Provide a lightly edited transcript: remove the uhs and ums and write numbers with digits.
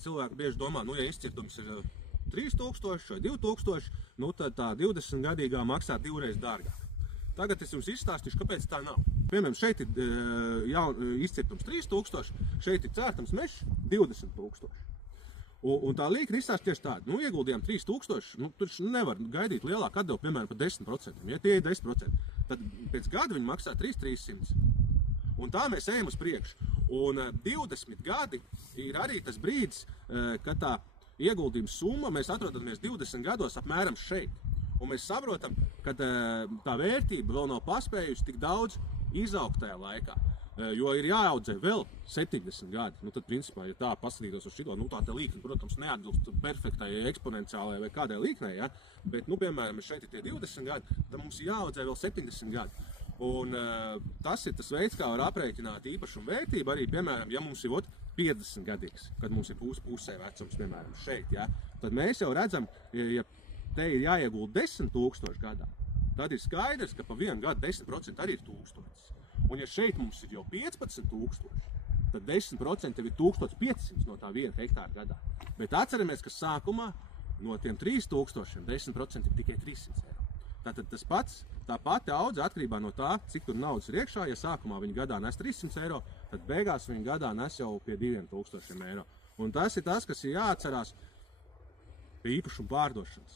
Cilvēki bieži domā, nu, ja izcirtums ir 3000 vai 2000, nu, tad tā 20-gadīgā maksā 2 reizes dārgāk. Tagad es jums izstāstīšu, kāpēc tā nav. Piemēram, šeit ir izcirtums 3000, šeit ir cērtams mežs 20 000. Un tā līkne izstāsta tieši tāda, nu, ieguldījām 3000, nu, tur nevar gaidīt lielāku atdevu, piemēram, par 10%. Ja tie ir 10%, tad pēc gada viņi maksā 3300. Un tā mēs ejam uz priekšu. Un 20 gadi ir arī tas brīdis, kad tā ieguldījuma summa, mēs atrodamies 20 gados apmēram šeit. Un mēs saprotam, ka tā vērtība vēl nav paspējusi tik daudz izaugt tajā laikā. Jo ir jāaudzē vēl 70 gadi. Nu, tad, principā, ja tā paskatītos uz šito, nu, tā līkne, protams, neatbilst perfektai eksponenciālajai vai kādai līknei, ja? Bet, nu, piemēram, šeit ir tie 20 gadi, tad mums jāaudzē vēl 70 gadi. Un tas ir tas veids, kā var aprēķināt īpašumu vērtību, arī, piemēram, ja mums ir 50 gadīgs, kad mums ir pusē vecums, piemēram, šeit, ja? Tad mēs jau redzam, ja te ir jāiegulda 10 000 gadā, tad ir skaidrs, ka pa vienu gadu 10% arī ir 1000. Un ja šeit mums ir jau 15 000, tad 10% jau ir 1500 no tā 1 hektāra gadā. Bet atceramies, ka sākumā no tiem 3000 10% ir tikai 300 eiro. Tātad tas pats, tā pati audze atkarībā no tā, cik tur naudas ir iekšā. Ja sākumā viņi gadā nes 300 eiro, tad beigās viņi gadā nes jau pie 2000 eiro. Un tas ir tas, kas ir jāatcerās pie īpašumu pārdošanas.